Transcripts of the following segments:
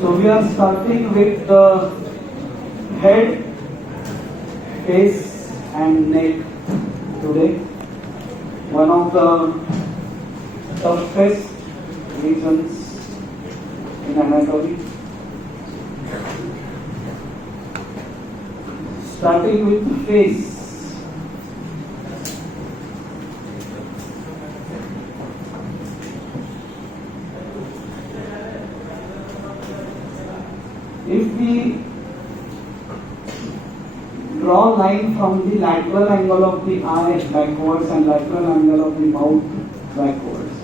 So we are starting with the head, face and neck today. One of the toughest regions in anatomy. Starting with the face. If we draw a line from the lateral angle of the eye backwards and lateral angle of the mouth backwards,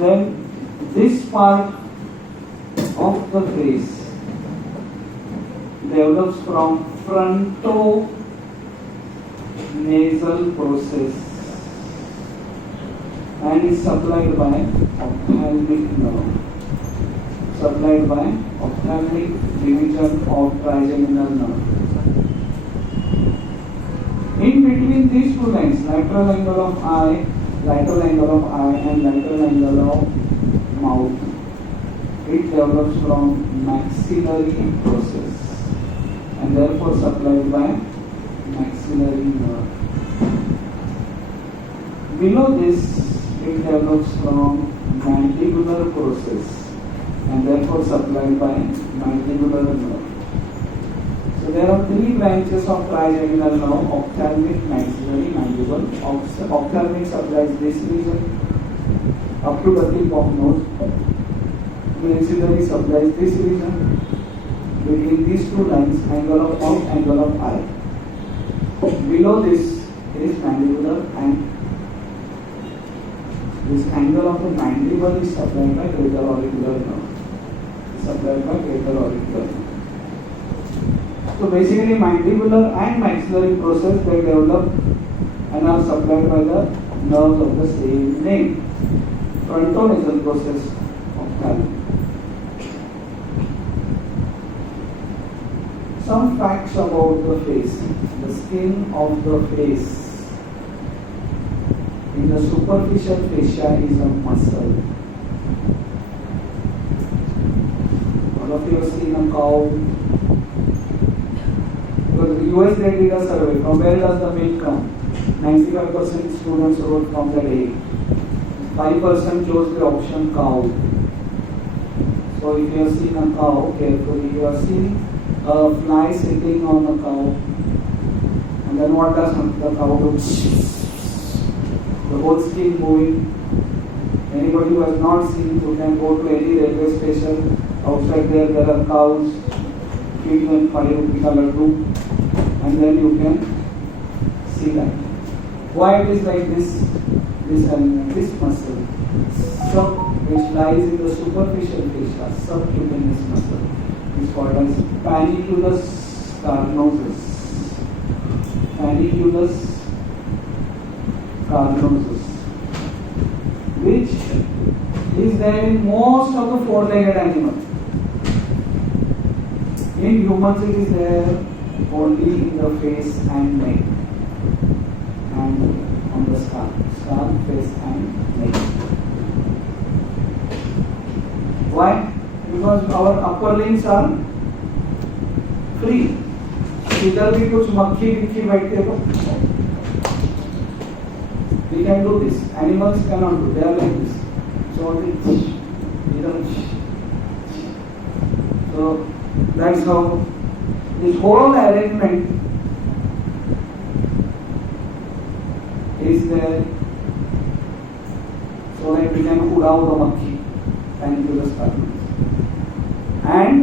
then this part of the face develops from frontonasal process and is supplied by ophthalmic nerve. Supplied by ophthalmic division of trigeminal nerve. In between these two lines, lateral angle of eye and lateral angle of mouth, it develops from maxillary process and therefore supplied by maxillary nerve. Below this, it develops from mandibular process and therefore supplied by mandibular nerve. So there are three branches of trigeminal nerve: ophthalmic, maxillary, mandible. Ophthalmic supplies this region up to the tip of nose. Maxillary supplies this region. Between these two lines, angle of mouth, angle of eye. Below this is mandibular, and this angle of the mandible is supplied by greater auricular nerve. So basically mandibular and maxillary process, they develop and are supplied by the nerves of the same name. Frontonasal process ophthalmic. Some facts about the face. The skin of the face in the superficial fascia is a muscle. All of you have seen a cow. Because the US they did a survey. From where does the milk come? 95% students wrote from the egg. 5% chose the option cow. So if you have seen a cow, carefully, you have seen a fly sitting on a cow. And then what does the cow do? The whole skin moving. Anybody who has not seen, you can go to any railway station. Outside there are cows. Feed them 5 rupee laddu, and then you can see that. Why it is like this? This muscle, which lies in the superficial fascia, subcutaneous muscle, is called as panniculus carnosus. Panniculus carnosus, which is there in most of the four-legged animals. In humans, it is there only in the face and neck, and on the skull, face and neck. Why? Because our upper limbs are free. इधर भी कुछ मक्खी बिक्खी बैठते हो. We can do this. Animals cannot do. They are like this. So that's how this whole arrangement is there, so that we can udav the makhi, panniculus carnosus. And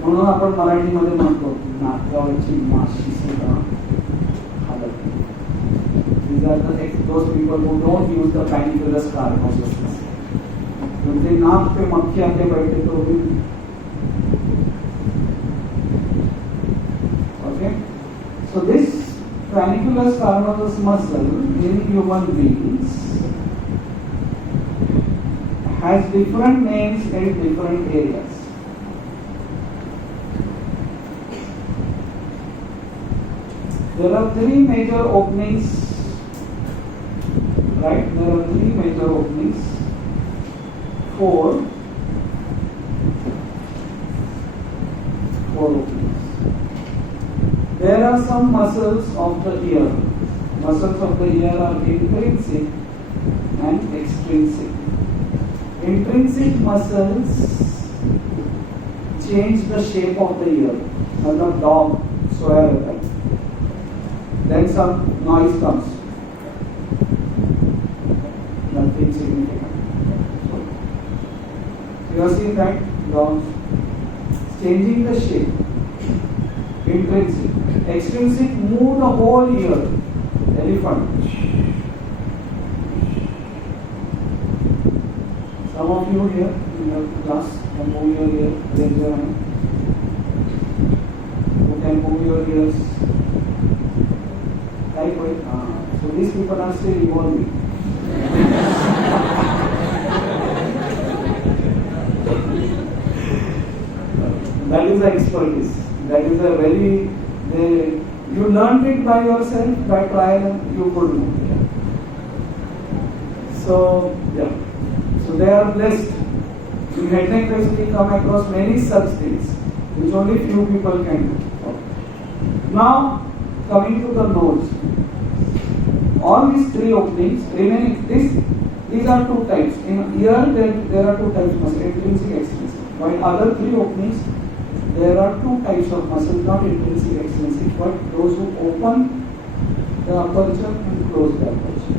म्हणून आपण मराठीमध्ये म्हणतो नाकावरची माशी सुद्धा हालत. These are those people who don't use the panniculus carnosus. उनके नाक पे मक्खी आके बैठे तो भी. Okay, so this panniculus carnosus muscle in human beings has different names in different areas. There are three major openings, right? There are three major openings four openings. There are some muscles of the ear. Muscles of the ear are intrinsic and extrinsic. Intrinsic muscles change the shape of the ear. मतलब dog सोया रहता है. Then some noise comes. Nothing significant. You have seen that dogs changing the shape. Intrinsic. Extrinsic move the whole ear. Elephant. Some of you here in your class can move your ear. Raise your hand. Who can move your ears? Typhoid. So these people are still evolving. That is the expertise. That is a very, you learned it by yourself, by trial and you could know. So, yeah. So they are blessed. In head neck test we come across many such things, which only few people can do. Now, coming to the nose. All these three openings remaining, these are two types. In ear there are two types of muscle, intrinsic, extrinsic. While other three openings, there are two types of muscles, not intrinsic, extrinsic, but those who open the aperture and close the aperture.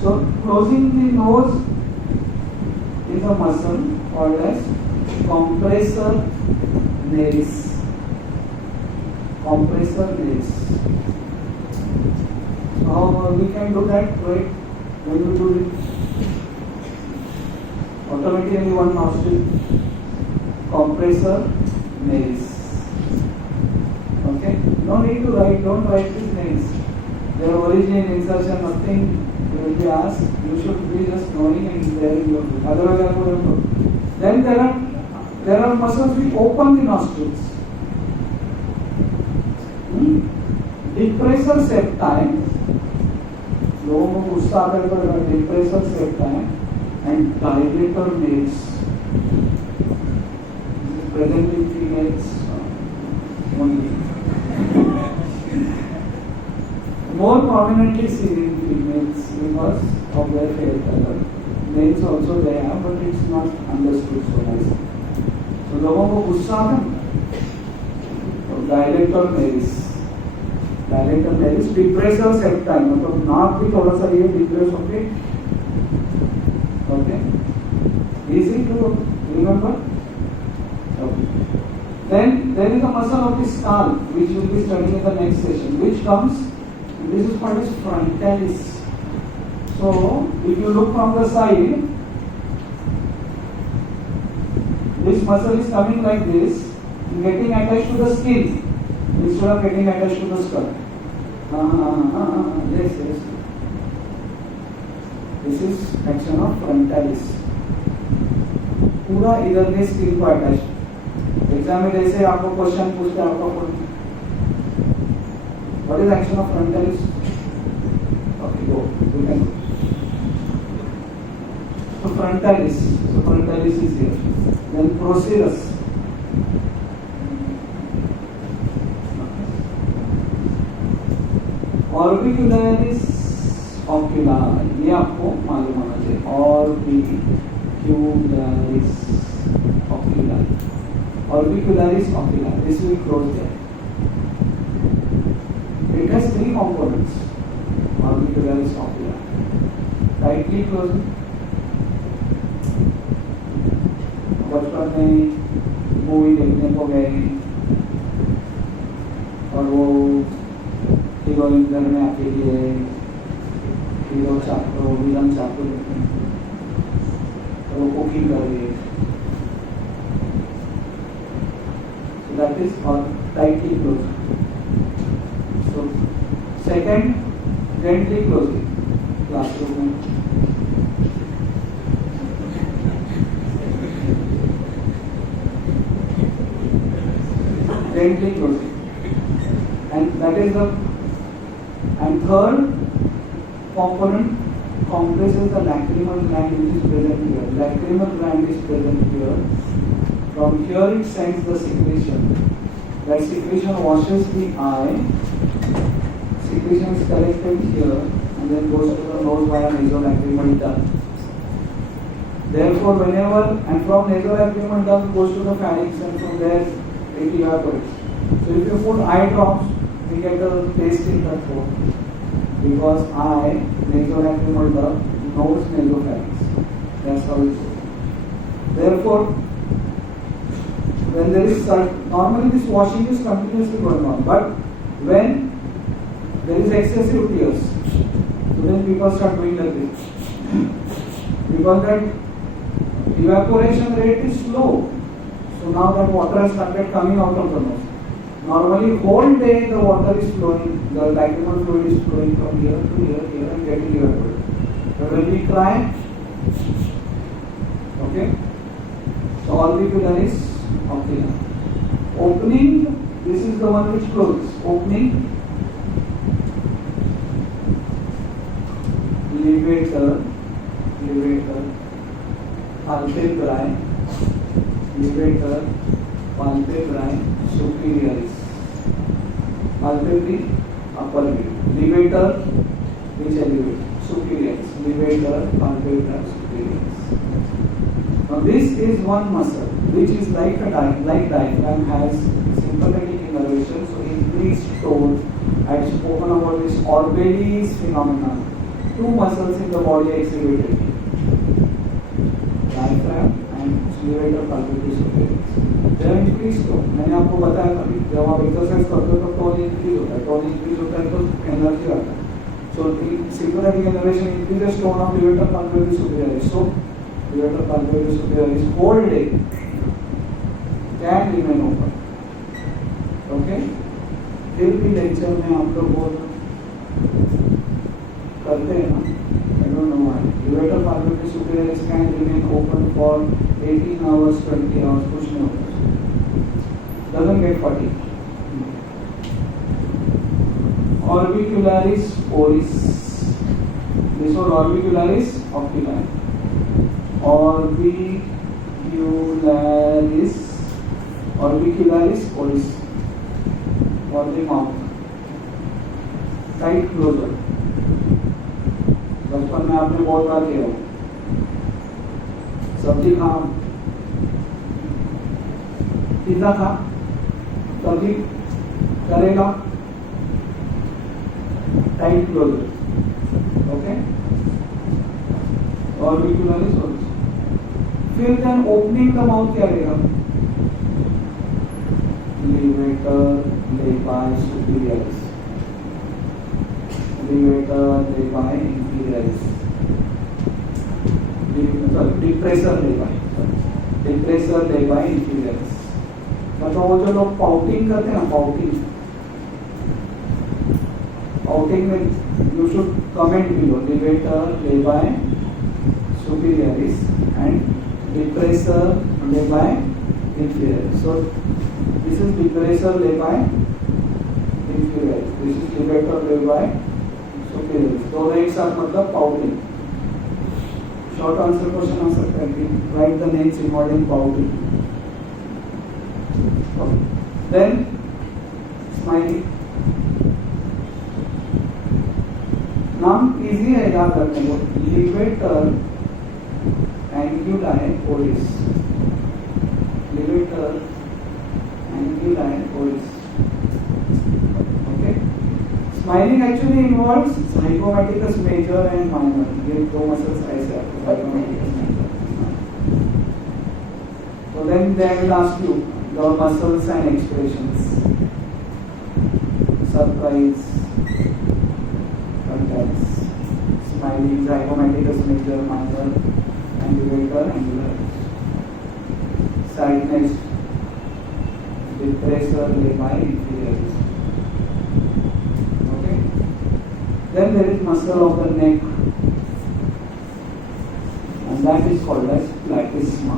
So closing the nose is a muscle called as compressor naris. Compressor naris. So how we can do that, right? When you do it, automatically one nostril, compressor naris. Okay? No need to write, don't write these names. Their origin, insertion, nothing will be asked. You should be just knowing and there in your book. Otherwise, I would have known. Then there are muscles which open the nostrils. Depressor septi. लोगों को गुस्सा आता है depressor septi and dilator nares. Present in females only. More prominently seen in females because of their hair color. Males also they have, but it's not understood so nicely. So लोगों को गुस्सा आता है dilator nares. Dilator nares, depressor septi. मतलब नाक भी थोड़ा सा ये depress होके. Okay. Easy to remember. Okay. Then there is a muscle of the skull which we will be studying in the next session, which comes. This is called as frontalis. So, if you look from the side, this muscle is coming like this, getting attached to the skin instead of getting attached to the skull. Yes. This is action of frontalis. पूरा इधर ने skin को attach. Exam में जैसे आपको question पूछते हैं आपको what is action of frontalis? Okay, go. You can go. So frontalis is here. Then procerus. Orbicularis oculi. ये आपको मालूम होना चाहिए. Orbicularis oculi. This will close there. It has three components. Orbicularis oculi. Tightly closed. बचपन में movie देखने को गए और वो हीरोइन घर में अकेली है, हीरो चाकू विलन चाकू देखते हैं तो वो कुकिंग कर रही है. So that is tightly closed. So second, gently closing. Classroom में gently closing, and that is the and third component compresses the lacrimal gland which is present here. Lacrimal gland is present here. From here it sends the secretion. That secretion washes the eye. Secretion is collected here and then goes to the nose via nasolacrimal duct. Therefore, whenever and from nasolacrimal duct goes to the pharynx and from there it evaporates. So if you put eye drops, we get the taste in the throat because eye, nasolacrimal duct, nose, nasopharynx. That's how it goes. Therefore, when there is normally this washing is continuously going on, but when there is excessive tears, so then people start doing like this because that evaporation rate is slow. So now that water has started coming out of the nose. Normally whole day the water is flowing, the lacrimal fluid is flowing from here to here, here and getting evaporated. But when we cry, okay, so orbicularis oculi. Opening, this is the one which closes. Opening, levator, palpebrae, levator, palpebrae, superioris. Palpebri, upper lip. Levator, which elevates? Superioris. Levator, palpebrae, superioris. Now this is one muscle which is like a diaphragm, has sympathetic innervation, so increased tone. I had spoken about this Orbeli's phenomenon. Two muscles in the body exhibited, diaphragm and levator palpebris superioris. They are increased tone. मैंने आपको बताया कभी जब आप exercise करते हो तो tone increase होता है, टोन इंक्रीज होता है तो एनर्जी आता है. So sympathetic innervation increases tone of levator palpebris superioris. So levator palpebris superioris whole day can remain open. Okay? फिर भी लेक्चर में आप लोग वो करते हैं ना. I don't know why. Levator palpebris superioris can remain open for 18 hours, 20 hours. कुछ नहीं होता. Doesn't get fatigue. Orbicularis oris. This was orbicularis oculi. Orbicularis oris. For the mouth. Tight closure. बचपन में आपने बहुत बार किया हो. सब्जी खा, पिज्जा खा, सब्जी करेगा, tight closure. Okay, orbicularis oris. फिर देन ओपनिंग द माउथ क्या रहेगा? Levator labii superioris. Levator labii inferioris. Depressor labii. Depressor labii inferioris. मतलब वो जो लोग पाउटिंग करते हैं ना, पाउटिंग में you should comment below levator labii superioris and depressor labii inferioris. So this is depressor labii inferioris, this is levator labii superioris. दोनों एक साथ मतलब पाउटिंग. शॉर्ट आंसर क्वेश्चन आ सकता है कि write the names involved in pouting. Then smiling. नाम easy है याद रखने को. Levator anguli oris. Levator anguli oris. Okay. Smiling actually involves zygomaticus major and minor. ये दो मसल्स ऐसे आते हैं, zygomaticus major. So then they will ask you the muscles and expressions. Surprise, context, smiling, zygomaticus major, minor, angulator, angular. Sadness, depressor, levi, inferior. Okay. Then there is muscle of the neck, and that is called as platysma.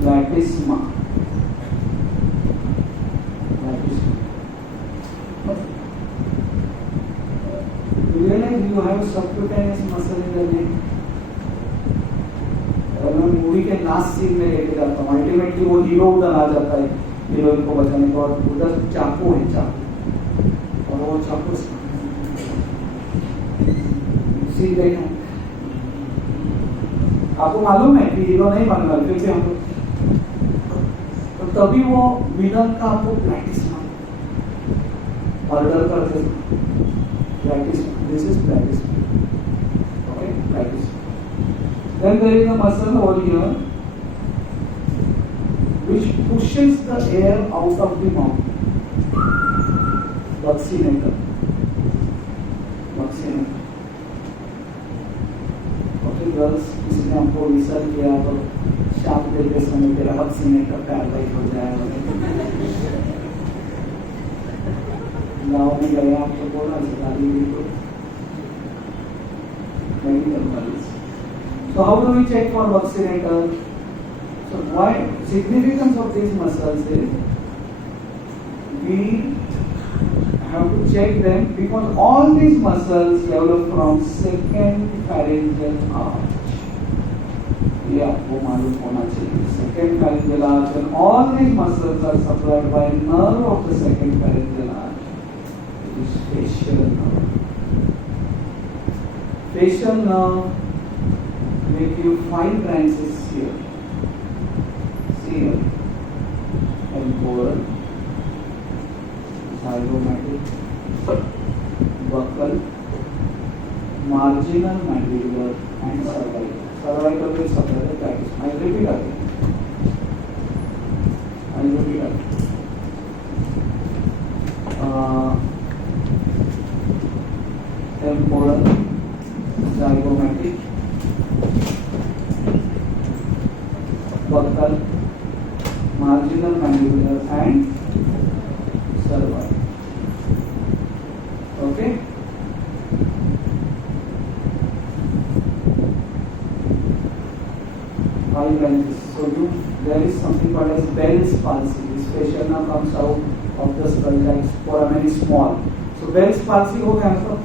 Platysma. You realize you have a subcutaneous muscle in the neck. और मैं movie के last scene में लेके जाता हूँ, ultimately वो hero उधर आ जाता है हीरोइन को बचाने को, और उधर चाकू है, चाकू, और वो चाकू सीन देखा। आपको मालूम है कि हीरो नहीं बनना, फिर भी हमको तो तभी वो विलन का आपको प्रैक्टिस ऑर्डर करते practice. This is practice. Okay, practice. Then there is a muscle over here which pushes the air out of the mouth. Vaccinator. Vaccinator. Okay, girls, इसने हमको रिसर्च किया तो शाम देते समय तेरा वैक्सीनेटर पैरालाइज हो जाएगा। गाँव में गए आप तो बोला सरकारी बिल्कुल medical values. So how do we check for vaccinator? So why significance of these muscles is we have to check them because all these muscles develop from second pharyngeal arch. ये आपको मालूम होना चाहिए. Second pharyngeal arch and all these muscles are supplied by nerve of the second pharyngeal arch. Is facial nerve. Facial nerve make you 5 branches here. See here. Temporal, zygomatic, buccal, marginal mandibular, and cervical. Cervical will supply the practice. I repeat again. Temporal, zygomatic, buccal, marginal mandibular, and cervical. Okay. Five branches. So there is something called as Bell's palsy. This facial nerve comes out of the skull like foramen is small. So Bell's palsy हो गया मतलब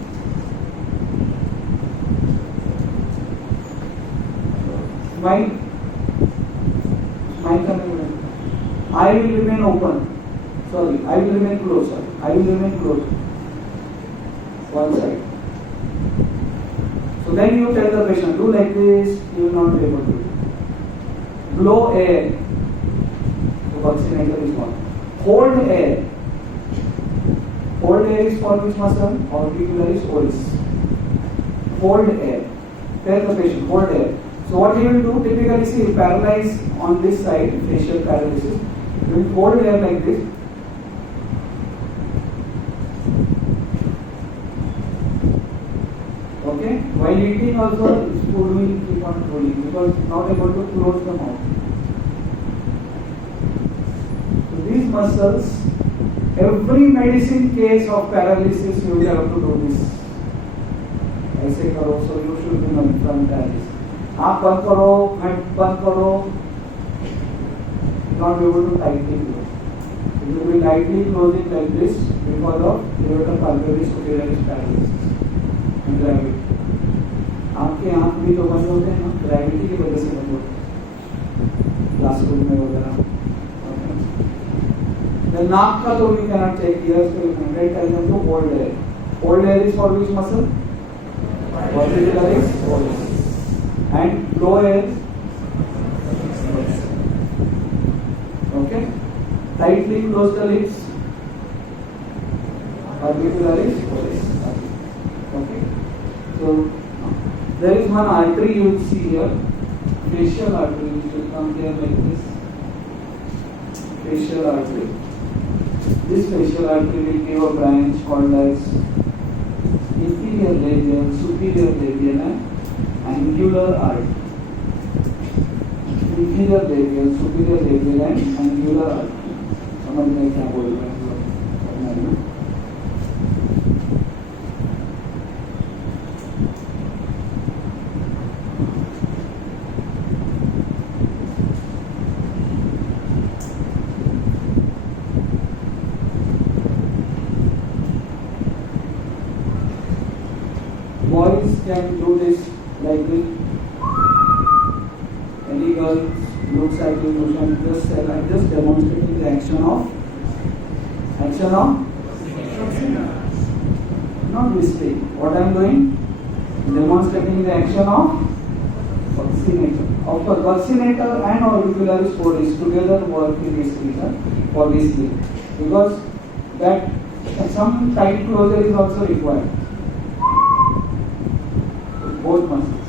smile करने में I will remain open. Sorry, I will remain closed. I will remain closed. One side. So then you tell the patient, do like this, you will not be able to. Blow air. The vaccinator is one. Hold air. Hold air is for which muscle? Auricularis oris. Hold air. Tell the patient, hold air. So what he will do, typically see paralyzed on this side, facial paralysis. He will hold air like this. Okay? While eating also, food will keep on rolling because it's not able to close the mouth. So these muscles, every medicine case of paralysis, you will have to do this. ऐसे करो, so you should be knowing from paralysis. आप बंद करो, बंद करो, not be able to tightly close. You will be lightly closing like this because of levator pulmonaris superiorus paralysis and gravity. आपके आँख भी तो बंद होते हैं ना, ग्रेविटी की वजह से बंद होते हैं, क्लासरूम में वगैरह। नाक का तो you cannot check here, so you can tell them to hold air. Hold air is for which muscle? Auricularis oris. And blow air. Okay. Tightly close the lips. Auricularis oris. Okay. So there is one artery you will see here, facial artery, which will come here like this. Facial artery. This facial artery will give a branch called as inferior labial, superior labial, and angular artery. Inferior labial, superior labial, and angular artery. समझ में क्या बोल रहे हैं? this like this. Any girl looks at the motion, I'm just demonstrating the action of not mistake. What I'm doing? Demonstrating the action of vaccinator. Of course, vaccinator and auricularis phoris together work in this region for this thing, because that some tight closure is also required. Both muscles.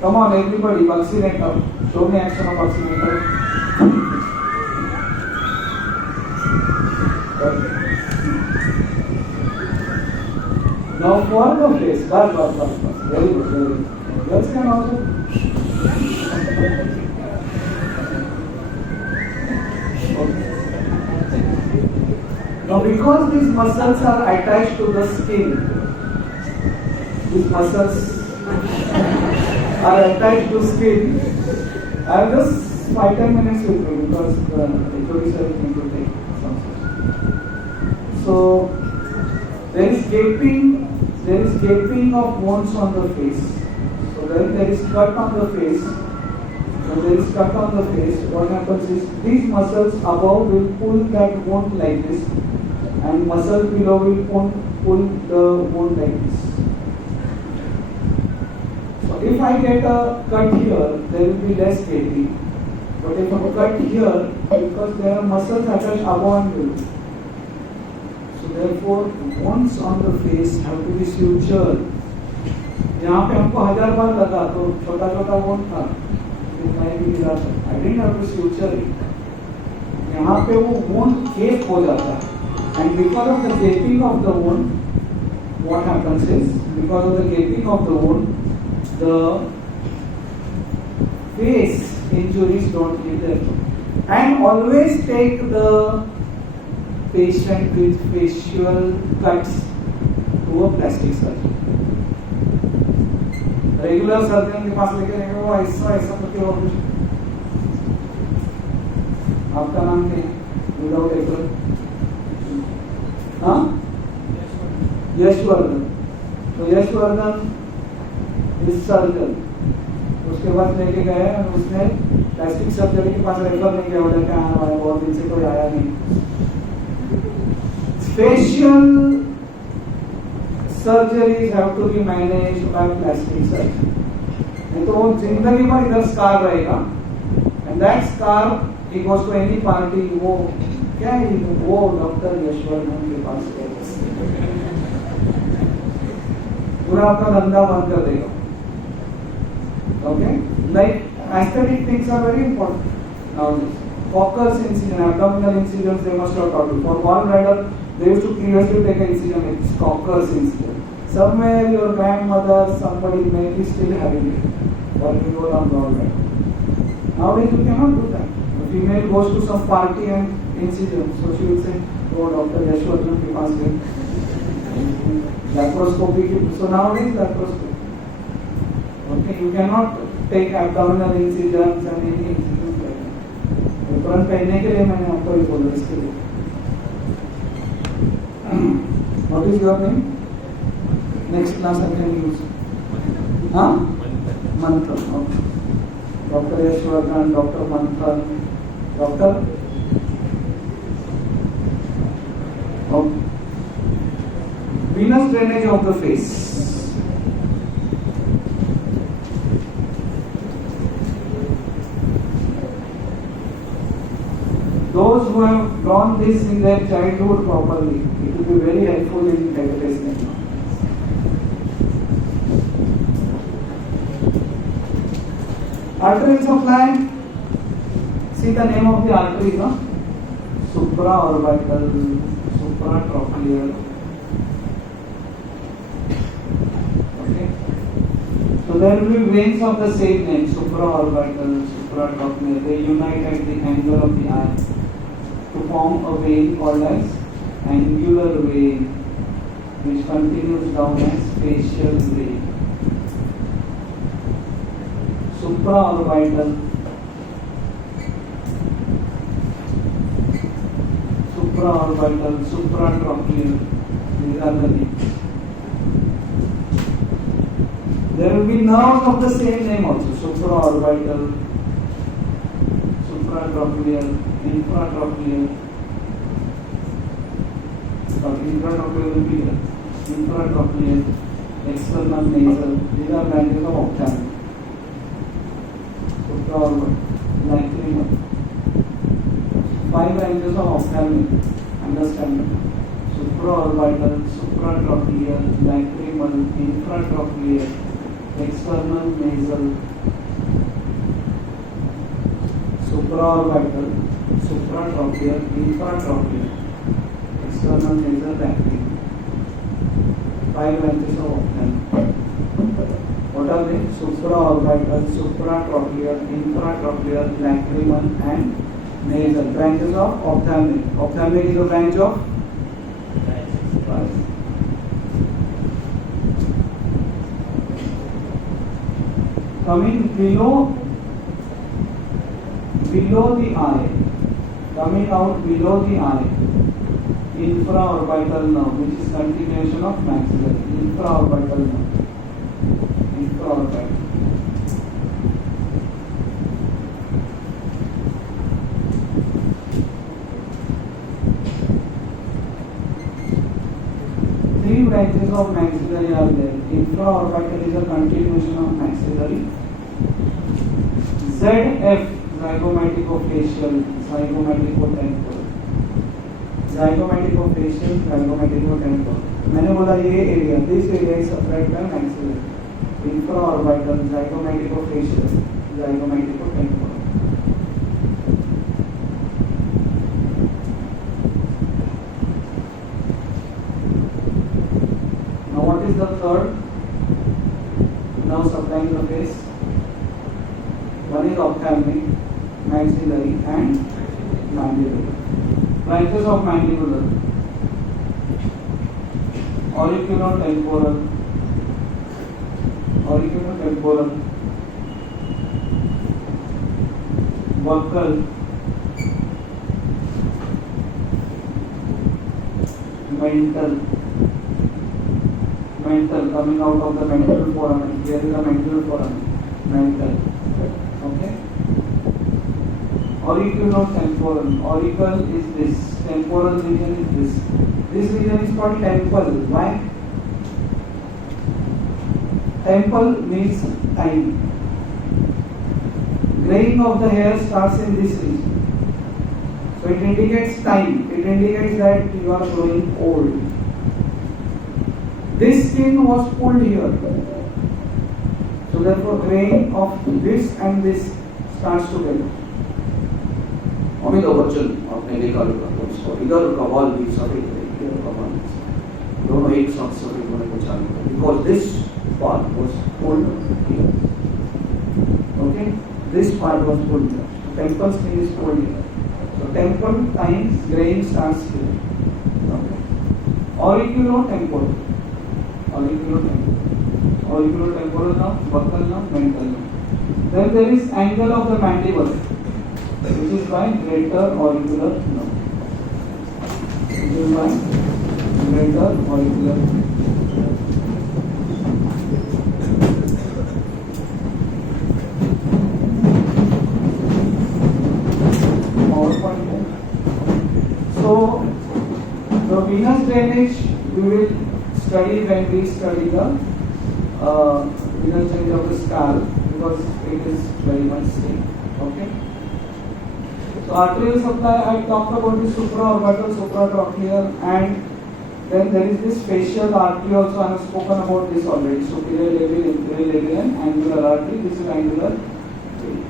Come on, everybody, vaccinator. Show me action of vaccinator. Okay. Now for the face, bas. Very good, very good. Girls can also. Okay. Now because these muscles are attached to the skin, these muscles are attached to skin, I have just 5-10 minutes with you because the introducer is going to take some session. So there is gaping of wounds on the face. So when there is cut on the face, what happens is these muscles above will pull that wound like this, and muscle below will pull the wound like this. So if I get a cut here, there will be less gaping. But if I cut here, because there are muscles attached above and below, so therefore wounds on the face have to be sutured. यहाँ पे हमको 1000 बार लगा तो छोटा wound था, I didn't have to suture it. यहाँ पे वो wound gape हो जाता है, and because of the gaping of the wound, what happens is, because of the gaping of the wound, the face injuries don't leave there. And always take the patient with facial cuts to a plastic surgeon. Regular surgeon के पास लेके जाएंगे वो ऐसा करके और कुछ. आपका नाम क्या है? Without regular. हाँ? यशवर्धन. तो यशवर्धन इस सर्जन उसके बाद लेके गए और उसने प्लास्टिक सर्जरी के पास रेफर नहीं किया, बोला क्या आया बहुत दिन से कोई आया नहीं. Facial surgeries have to be managed by plastic surgeon. नहीं तो वो जिंदगी भर इधर स्कार रहेगा, and that scar he goes to any party, वो क्या है वो डॉक्टर यशवर्धन के पास गए, पूरा अपना धंधा बंद कर देगा. Okay, like aesthetic things are very important. Now, Cockers incision, abdominal incisions, they must have taught you. For gallbladder, they used to previously take an incision, it's Cockers incision. Somewhere your grandmother, somebody may be still having it, or you go on gallbladder. Nowadays you cannot do that. A female goes to some party and incision, so she will say, oh, Dr. Yashwardhan ke paas gaye. Laparoscopy, so nowadays laparoscopy. Okay, you cannot take abdominal incisions and any incisions like that. उपकरण पहनने के लिए मैंने आपको ये बोला इसके लिए. What is your name? Next class I can use. हाँ? Manthan. Okay. Dr. Yashwardhan, Dr. Manthan, Dr. Okay. Venous drainage of the face. Those who have drawn this in their childhood properly, it will be very helpful in diabetes. Artery supply. See the name of the artery, no? Supraorbital, supratrochlear. Okay. So there will be veins of the same name, supraorbital, supratrochlear. They unite at the angle of the eye to form a vein called as angular vein, which continues down as facial vein. Supraorbital, supratrochlear. These are the names. There will be nerves of the same name also. Supraorbital, supratrochlear, infratrochlear. Intratrochlear will be here. Infratrochlear, external nasal. These are branches of ophthalmic. Supraorbital, lacrimal. 5 branches of ophthalmic. Understand? Supraorbital, supratrochlear, lacrimal, infratrochlear, external nasal. Supraorbital, supratrochlear, infratrochlear, external nasal, lacrimal. 5 branches of ophthalmic. What are they? Supraorbital, supratrochlear, infratrochlear, lacrimal, and nasal. Branches of ophthalmic. Ophthalmic is a branch of coming below the eye, coming out below the eye, infraorbital nerve, which is continuation of maxillary. Infraorbital nerve. Infraorbital. Three branches of maxillary are there. Infraorbital is a continuation of maxillary. ZF, zygomaticofacial, zygomaticotemporal. Zygomaticofacial, zygomaticotemporal. मैंने बोला ये area, this area is supplied by maxillary. Infraorbital, zygomaticofacial, zygomaticotemporal. Now what is the third? Now supplying the face. One is ophthalmic, maxillary, and mandibular. Branches of mandibular: auriculotemporal, auriculotemporal, buccal, mental. Mental, coming out of the mental foramen. Here is the mental foramen. Mental. Okay. Auriculotemporal. Auricle is this. Temporal region is this. This region is called temple. Why? Temple means time. Graying of the hair starts in this region. So it indicates time. It indicates that you are growing old. This skin was pulled here. So therefore graying of this and this starts together. Amitabh Bachchan आपने देखा होगा उसको इधर कमाल भी सभी इधर कमाल दोनों एक साथ सभी होने को चालू कर because this part was pulled here. Okay, this part was pulled here. Temple skin is pulled here. So temple times graying starts here. Okay. Auriculotemporal. Auriculotemporal now, buccal now, mental now. Then there is angle of the mandible, which is by greater auricular nerve. Which is by greater auricular nerve. So the venous drainage we will study when we study the venous drainage of the scalp, because it is very much same. Okay. So arterial supply, I talked about the supraorbital, supratrochlear, and then there is this facial artery also. I have spoken about this already. Superior labia, inferior labia, and angular artery. This is angular vein.